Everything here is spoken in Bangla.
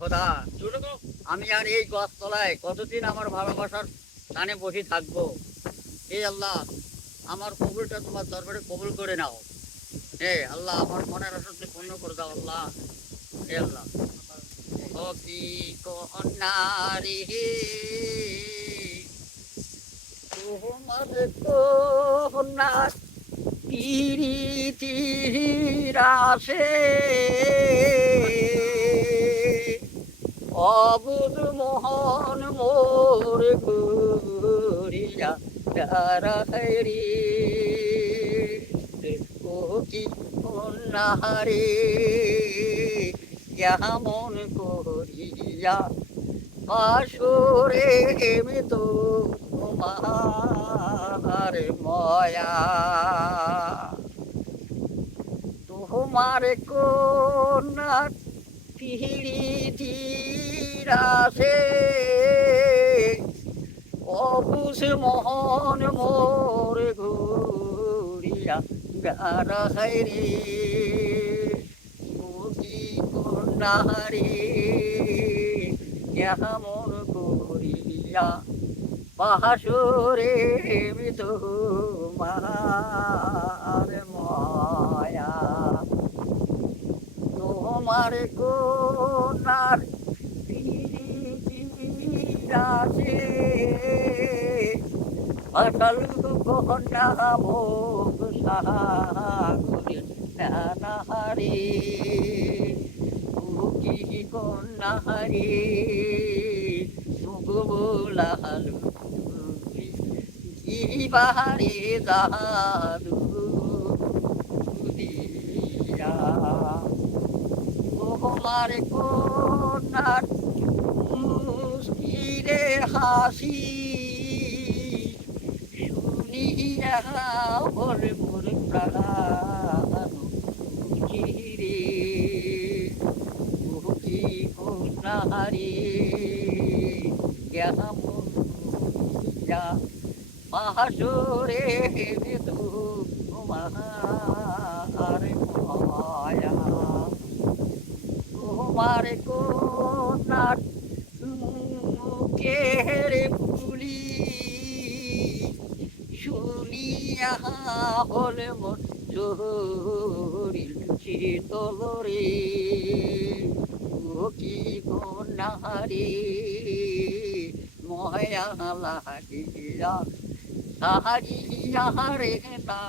খোদা, আমি আর এই গাছতলায় কতদিন আমার ভালোবাসার টানে বসে থাকব? এই আল্লাহ, আমার কবুলটা তোমার দরবারে কবুল করে নাও। হে আল্লাহ, আমার মনের আসক্তি পূর্ণ করে দাও, আল্লাহ। হে আল্লাহ। কি কন্যারি তোমার কন্যা পিরিতির আসে। অবুধ মোহন মোর করিয়া তারাহরি ও কি কন্যারে কেমন করিয়া আসরে এমে তোমার ময়া। তোমার কন্যার পিড়ি তীরাসে অবুস মোহন মোর ঘুরিয়া গারা রে মুখি কন্যারে কেমন করিয়া বাসরে মৃত মার মায়া তোমার কোনার আছে অটল কন্যা ভোগ সাগরে নাহারে কি কন্যা হারে মুখ বোলালু কি বাহারে দাদু দিয়া তোমার কন্যার মুস্কিরে হাসি শুনিয়া বল মোর প্রাণ চিরে মুখি কন্যারে কেমন যা মাসরে তো তোমার মায়া। তোমার হল মোর চোরিল শীতল রে ও কি কন্যারে ময়া লাগিয়া সাহারিয়া রে না